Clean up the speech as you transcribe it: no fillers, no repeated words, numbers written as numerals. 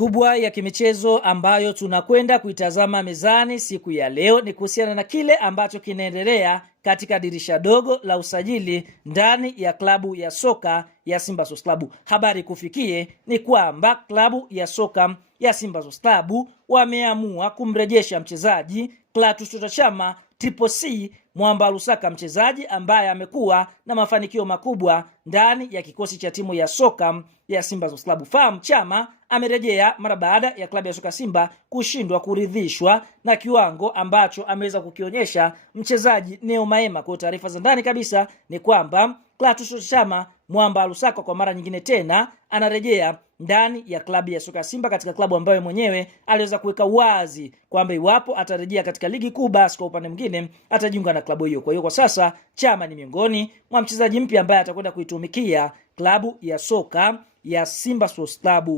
kubwa ya kimichezo ambayo tunakwenda kuitazama mezani siku ya leo ni kuhusiana na kile ambacho kinaendelea katika dirisha dogo la usajili ndani ya klabu ya soka ya Simba Sports Club. Habari kufikie ni kwamba klabu ya soka ya Simba Sports Club wameamua kumrejesha mchezaji Clatous Chama Triple C Mwamba Lusaka, mchezaji ambaye amekuwa na mafanikio makubwa ndani ya kikosi cha timu ya soka ya Simba Sports Club. Fahamu Chama amerejea mara baada ya klabu ya soka Simba kushindwa kuridhishwa na kiwango ambacho ameweza kukionyesha mchezaji Neo Maema. Kwa taarifa za ndani kabisa ni kwamba Clatous Chama Mwamba Lusaka kwa mara nyingine tena anarejea ndani ya klabu ya soka Simba, katika klabu ambayo mwenyewe aliweza kuweka wazi kwamba iwapo atarejea katika ligi kuu, basi kwa upande mwingine atajiunga na klabu hiyo. Kwa hiyo kwa sasa Chama ni miongoni mwa mchezaji mpya ambaye atakwenda kuitumikia klabu ya soka ya Simba Sports Club.